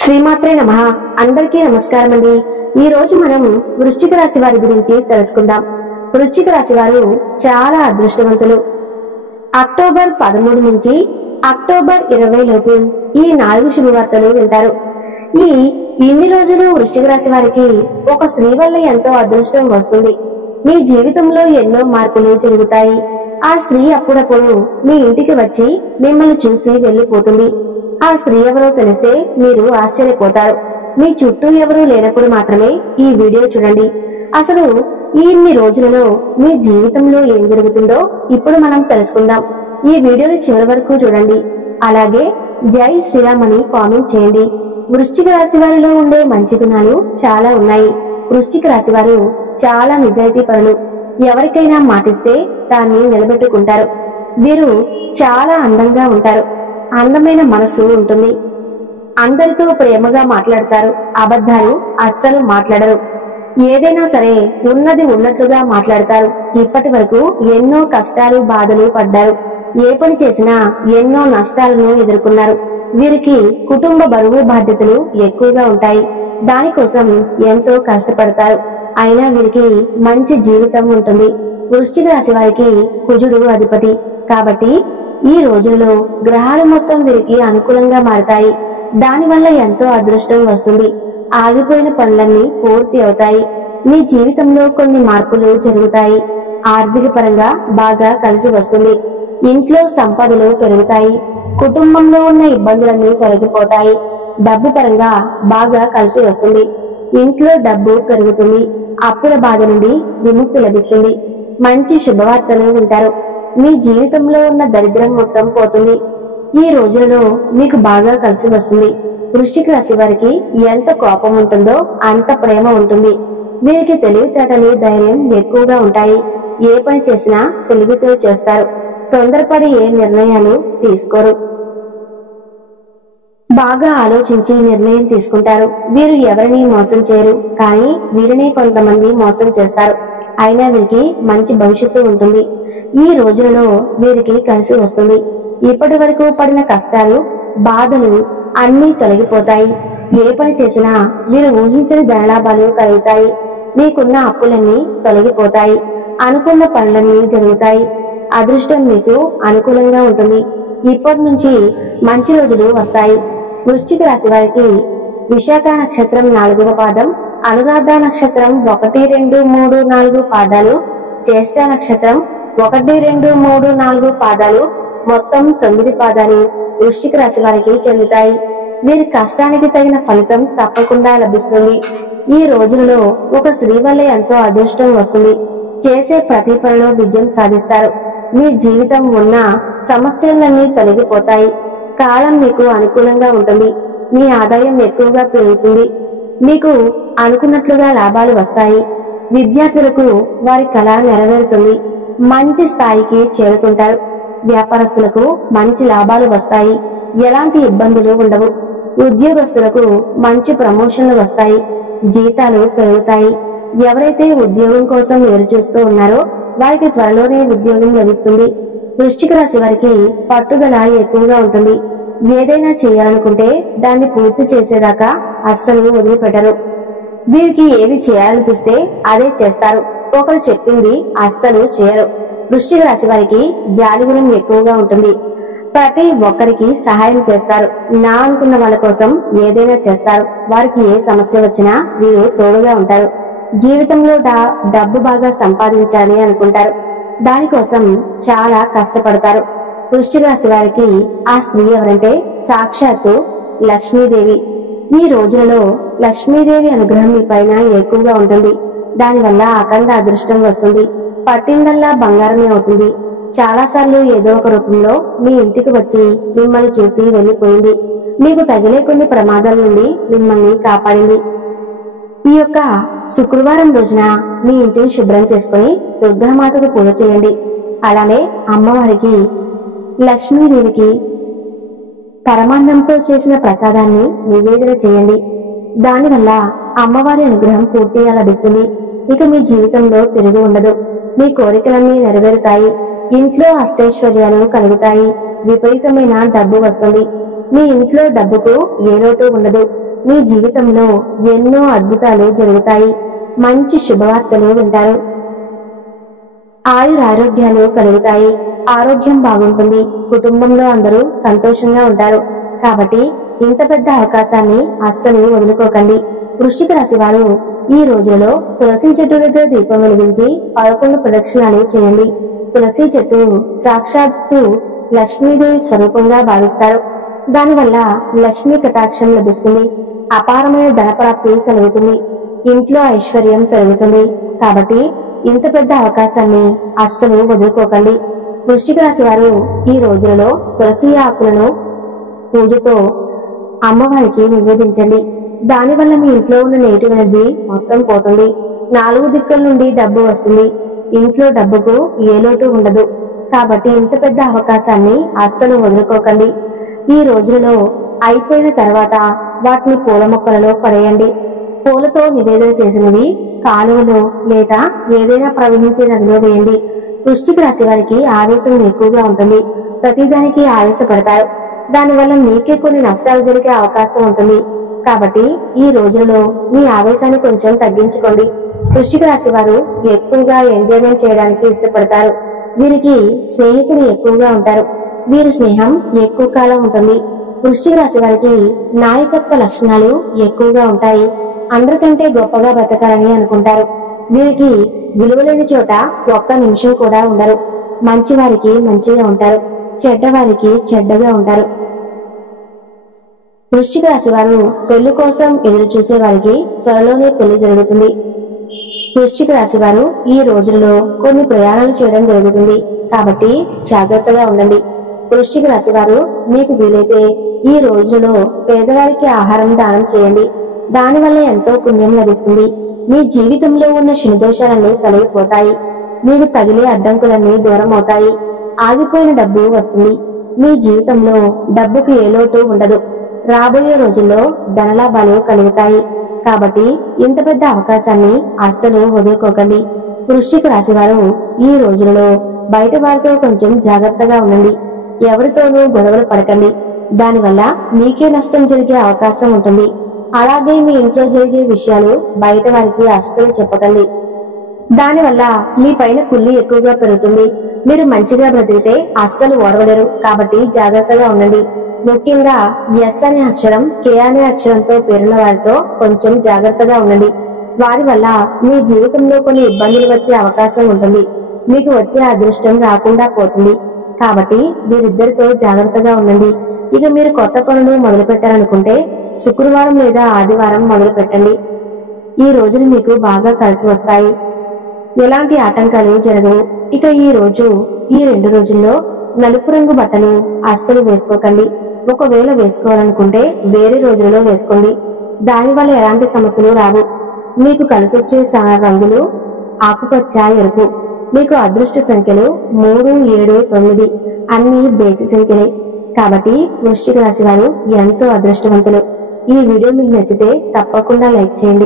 శ్రీమాత్రే నమః. అందరికీ నమస్కారం అండి. ఈ రోజు మనం వృశ్చిక రాశి వారి గురించి తెలుసుకుందాం. వృశ్చిక రాశి వారు చాలా అదృష్టవంతులు. అక్టోబర్ 13 నుంచి అక్టోబర్ 20 లోపు ఈ 4 శుభవార్తలు వింటారు. ఇన్ని రోజులు వృశ్చిక రాశి వారికి ఒక స్త్రీ వల్ల ఎంతో అదృష్టం వస్తుంది. మీ జీవితంలో ఎన్నో మార్పులు జరుగుతాయి. ఆ స్త్రీ అప్పుడప్పుడు మీ ఇంటికి వచ్చి మిమ్మల్ని చూసి వెళ్లిపోతుంది. ఆ స్త్రీ ఎవరో తెలిస్తే మీరు ఆశ్చర్యపోతారు. మీ చుట్టూ ఎవరూ లేనప్పుడు మాత్రమే ఈ వీడియో చూడండి. అసలు ఇన్ని రోజులలో మీ జీవితంలో ఏం జరుగుతుందో ఇప్పుడు మనం తెలుసుకుందాం. ఈ వీడియోని చివరి వరకు చూడండి. అలాగే జై శ్రీరామ్ అని కామెంట్ చేయండి. వృశ్చిక రాశి వారిలో ఉండే మంచి గుణాలు చాలా ఉన్నాయి. వృశ్చిక రాశి వారు చాలా నిజాయితీ పరులు. ఎవరికైనా మాటిస్తే దాన్ని నిలబెట్టుకుంటారు. వీరు చాలా అందంగా ఉంటారు. అందమైన మనసు ఉంటుంది. అందరితో ప్రేమగా మాట్లాడతారు. అబద్ధాలు అస్సలు మాట్లాడరు. ఏదైనా సరే ఉన్నది ఉన్నట్లుగా మాట్లాడతారు. ఇప్పటి వరకు ఎన్నో కష్టాలు బాధలు పడ్డారు. ఏ పని చేసినా ఎన్నో నష్టాలను ఎదుర్కొన్నారు. వీరికి కుటుంబ బరువు బాధ్యతలు ఎక్కువగా ఉంటాయి. దానికోసం ఎంతో కష్టపడతారు. అయినా వీరికి మంచి జీవితం ఉంటుంది. వృశ్చిక రాశి వారికి కుజుడు అధిపతి కాబట్టి ఈ రోజుల్లో గ్రహాలు మొత్తం వీరికి అనుకూలంగా మారతాయి. దానివల్ల ఎంతో అదృష్టం వస్తుంది. ఆగిపోయిన పనులన్నీ పూర్తి అవుతాయి. మీ జీవితంలో కొన్ని మార్పులు జరుగుతాయి. ఆర్థిక పరంగా బాగా కలిసి వస్తుంది. ఇంట్లో సంపదలు పెరుగుతాయి. కుటుంబంలో ఉన్న ఇబ్బందులన్నీ తొలగిపోతాయి. డబ్బు పరంగా బాగా కలిసి వస్తుంది. ఇంట్లో డబ్బు పెరుగుతుంది. అప్పుల బాధ నుండి విముక్తి లభిస్తుంది. మంచి శుభవార్తలు వింటారు. మీ జీవితంలో ఉన్న దరిద్రం మొత్తం పోతుంది. ఈ రోజులలో మీకు బాగా కలిసి వస్తుంది. వృశ్చిక రాశి వారికి ఎంత కోపం ఉంటుందో అంత ప్రేమ ఉంటుంది. వీరికి తెలివితేటలు ధైర్యం ఎక్కువగా ఉంటాయి. ఏ పని చేసినా తెలివితో చేస్తారు. తొందరపడి ఏ నిర్ణయాలు తీసుకోరు. బాగా ఆలోచించి నిర్ణయం తీసుకుంటారు. వీరు ఎవరిని మోసం చేయరు. కానీ వీరిని కొంతమంది మోసం చేస్తారు. అయినా వీరికి మంచి భవిష్యత్తు ఉంటుంది. ఈ రోజులలో వీరికి కలిసి వస్తుంది. ఇప్పటి వరకు పడిన కష్టాలు బాధలు అన్నీ తొలగిపోతాయి. ఏ పని చేసినా వీరు ఊహించని ధనలాభాలు కలుగుతాయి. మీకున్న అప్పులన్నీ తొలగిపోతాయి. అనుకున్న పనులన్నీ జరుగుతాయి. అదృష్టం మీకు అనుకూలంగా ఉంటుంది. ఇప్పటి నుంచి మంచి రోజులు వస్తాయి. వృశ్చిక రాశి వారికి విశాఖ నక్షత్రం 4వ పాదం, అనురాధ నక్షత్రం 1, 2, 3, 4 పాదాలు, జ్యేష్ఠ నక్షత్రం 1, 2, 3, 4 పాదాలు, మొత్తం 9 పాదాలు వృశ్చిక రాశి వారికి చెందుతాయి. వీరి కష్టానికి తగిన ఫలితం తప్పకుండా లభిస్తుంది. ఈ రోజులలో ఒక స్త్రీ వల్ల ఎంతో అదృష్టం వస్తుంది. చేసే ప్రతి పనిలో విజయం సాధిస్తారు. మీ జీవితం ఉన్న సమస్యలన్నీ తొలగిపోతాయి. కాలం మీకు అనుకూలంగా ఉంటుంది. మీ ఆదాయం ఎక్కువగా పెరుగుతుంది. మీకు అనుకున్నట్లుగా లాభాలు వస్తాయి. విద్యార్థులకు వారి కళ నెరవేరుతుంది. మంచి స్థాయికి చేరుకుంటారు. వ్యాపారస్తులకు మంచి లాభాలు వస్తాయి. ఎలాంటి ఇబ్బందులు ఉండవు. ఉద్యోగస్తులకు మంచి ప్రమోషన్లు వస్తాయి. జీతాలు పెరుగుతాయి. ఎవరైతే ఉద్యోగం కోసం ఎదురుచూస్తూ ఉన్నారో వారికి త్వరలోనే ఉద్యోగం లభిస్తుంది. వృశ్చిక రాశి వారికి పట్టుదల ఎక్కువగా ఉంటుంది. ఏదైనా చేయాలనుకుంటే దాన్ని పూర్తి చేసేదాకా అస్సలు వదిలిపెట్టరు. వీరికి ఏది చేయాలనిపిస్తే అదే చేస్తారు. ఒకరు చెప్పింది అస్సలు చేయరు. వృశ్చిక రాశి వారికి జాలిగుణం ఎక్కువగా ఉంటుంది. ప్రతి ఒక్కరికి సహాయం చేస్తారు. నా అనుకున్న వాళ్ళ కోసం ఏదైనా చేస్తారు. వారికి ఏ సమస్య వచ్చినా వీరు తోడుగా ఉంటారు. జీవితంలో డబ్బు బాగా సంపాదించాలి అనుకుంటారు. దానికోసం చాలా కష్టపడతారు. వృశ్చిక రాశి వారికి ఆ స్త్రీ ఎవరంటే సాక్షాత్తు లక్ష్మీదేవి. ఈ రోజులలో లక్ష్మీదేవి అనుగ్రహం మీ పైన ఎక్కువగా ఉంటుంది. దానివల్ల అఖండ అదృష్టం వస్తుంది. పట్టిందల్లా బంగారమే అవుతుంది. చాలా సార్లు ఏదో ఒక రూపంలో మీ ఇంటికి వచ్చి మిమ్మల్ని చూసి వెళ్లిపోయింది. మీకు తగిలే కొన్ని ప్రమాదాల నుండి మిమ్మల్ని కాపాడింది. ఈ యొక్క శుక్రవారం రోజున మీ ఇంటిని శుభ్రం చేసుకుని దుర్గామాతకు పూజ చేయండి. అలానే అమ్మవారికి లక్ష్మీదేవికి పరమాన్నంతో చేసిన ప్రసాదాన్ని నివేదన చేయండి. దానివల్ల అమ్మవారి అనుగ్రహం పూర్తిగా లభిస్తుంది. ఇక మీ జీవితంలో తిరుగు ఉండదు. మీ కోరికలన్నీ నెరవేరుతాయి. ఇంట్లో అష్టైశ్వర్యాలు కలుగుతాయి. విపరీతమైన డబ్బు వస్తుంది. మీ ఇంట్లో డబ్బుకు ఏ లోటు ఉండదు. మీ జీవితంలో ఎన్నో అద్భుతాలు జరుగుతాయి. మంచి శుభవార్తలు వింటారు. ఆయురారోగ్యాలు కలుగుతాయి. ఆరోగ్యం బాగుంటుంది. కుటుంబంలో అందరూ సంతోషంగా ఉంటారు. కాబట్టి ఇంత పెద్ద అవకాశాన్ని అస్సలు వదులుకోకండి. వృశ్చిక రాశి వారు ఈ రోజులలో తులసి చెట్టు దగ్గర దీపం వెలిగించి 11 ప్రదక్షిణాలు చేయండి. తులసి చెట్టు సాక్షాత్తు లక్ష్మీదేవి స్వరూపంగా భావిస్తారు. దానివల్ల లక్ష్మీ కటాక్షం లభిస్తుంది. అపారమైన ధనప్రాప్తి కలుగుతుంది. ఇంట్లో ఐశ్వర్యం పెరుగుతుంది. కాబట్టి ఇంత పెద్ద అవకాశాన్ని అస్సలు వదులుకోకండి. వృశ్చిక రాశి వారు ఈ రోజులలో తులసి ఆకులను పూజతో అమ్మవారికి నివేదించండి. దానివల్ల మీ ఇంట్లో ఉన్న నెగిటివ్ ఎనర్జీ మొత్తం పోతుంది. 4 దిక్కుల నుండి డబ్బు వస్తుంది. ఇంట్లో డబ్బుకు ఏ లోటు ఉండదు. కాబట్టి ఇంత పెద్ద అవకాశాన్ని అస్సలు వదులుకోకండి. ఈ రోజులలో అయిపోయిన తర్వాత వాటిని పూల మొక్కలలో పడేయండి. పూలతో నివేదన చేసినవి కాలువలో లేదా ఏదైనా ప్రవహించే నదిలో వేయండి. వృశ్చిక రాశి వారికి ఆవేశం ఎక్కువగా ఉంటుంది. ప్రతిదానికి ఆవేశపడతారు. దానివల్ల మీకే కొన్ని నష్టాలు జరిగే అవకాశం ఉంటుంది. కాబట్టి ఈ రోజులలో మీ ఆవేశాన్ని కొంచెం తగ్గించుకోండి. వృశ్చిక రాశి వారు ఎక్కువగా ఎంజాయ్మెంట్ చేయడానికి ఇష్టపడతారు. వీరికి స్నేహితులు ఎక్కువగా ఉంటారు. వీరి స్నేహం ఎక్కువ కాలం ఉంటుంది. వృశ్చిక రాశి వారికి నాయకత్వ లక్షణాలు ఎక్కువగా ఉంటాయి. అందరికంటే గొప్పగా బ్రతకాలని అనుకుంటారు. వీరికి విలువలేని చోట ఒక్క నిమిషం కూడా ఉండరు. మంచివారికి మంచిగా ఉంటారు. చెడ్డవారికి చెడ్డగా ఉంటారు. వృశ్చిక రాశి వారు పెళ్లి కోసం ఎదురు చూసే వారికి త్వరలోనే పెళ్లి జరుగుతుంది. వృశ్చిక రాశి వారు ఈ రోజుల్లో కొన్ని ప్రయాణాలు చేయడం జరుగుతుంది. కాబట్టి జాగ్రత్తగా ఉండండి. వృశ్చిక రాశి వారు మీకు వీలైతే ఈ రోజులలో పేదవారికి ఆహారం దానం చేయండి. దానివల్ల ఎంతో పుణ్యం లభిస్తుంది. మీ జీవితంలో ఉన్న శనిదోషాలన్నీ తొలగిపోతాయి. మీకు తగిలే అడ్డంకులన్నీ దూరం అవుతాయి. ఆగిపోయిన డబ్బు వస్తుంది. మీ జీవితంలో డబ్బుకు ఏ లోటు ఉండదు. రాబోయే రోజుల్లో ధనలాభాలు కలుగుతాయి. కాబట్టి ఇంత పెద్ద అవకాశాన్ని అస్సలు వదులుకోకండి. వృశ్చిక రాశి వారు ఈ రోజులలో బయట వారితో కొంచెం జాగ్రత్తగా ఉండండి. ఎవరితోనూ గొడవలు పడకండి. దానివల్ల మీకే నష్టం జరిగే అవకాశం ఉంటుంది. అలాగే మీ ఇంట్లో జరిగే విషయాలు బయట వారికి అస్సలు చెప్పకండి. దానివల్ల మీ పైన కుళ్ళి ఎక్కువగా పెరుగుతుంది. మీరు మంచిగా బ్రతికితే అస్సలు ఓర్వలేరు. కాబట్టి జాగ్రత్తగా ఉండండి. ముఖ్యంగా ఎస్ అనే అక్షరం, కే అనే అక్షరంతో పేరున్న వారితో కొంచెం జాగ్రత్తగా ఉండండి. వారి వల్ల మీ జీవితంలో కొన్ని ఇబ్బందులు వచ్చే అవకాశం ఉంటుంది. మీకు వచ్చే అదృష్టం రాకుండా పోతుంది. కాబట్టి వీరిద్దరితో జాగ్రత్తగా ఉండండి. ఇక మీరు కొత్త పనులు మొదలు పెట్టాలనుకుంటే శుక్రవారం లేదా ఆదివారం మొదలు పెట్టండి. ఈ రోజులు మీకు బాగా కలిసి వస్తాయి. ఎలాంటి ఆటంకాలు జరగవు. ఇక ఈ 2 రోజుల్లో నలుపు రంగు బట్టలు అస్సలు వేసుకోకండి. ఒకవేళ వేసుకోవాలనుకుంటే వేరే రోజులలో వేసుకోండి. దానివల్ల ఎలాంటి సమస్యలు రావు. మీకు కలిసొచ్చే రంగులు ఆకుపచ్చ, ఎరుపు. మీకు అదృష్ట సంఖ్యలు 3, 7, 9 అన్ని బేసి సంఖ్యలే. కాబట్టి వృశ్చిక రాశి వారు ఎంతో అదృష్టవంతులు. ఈ వీడియో మీకు నచ్చితే తప్పకుండా లైక్ చేయండి.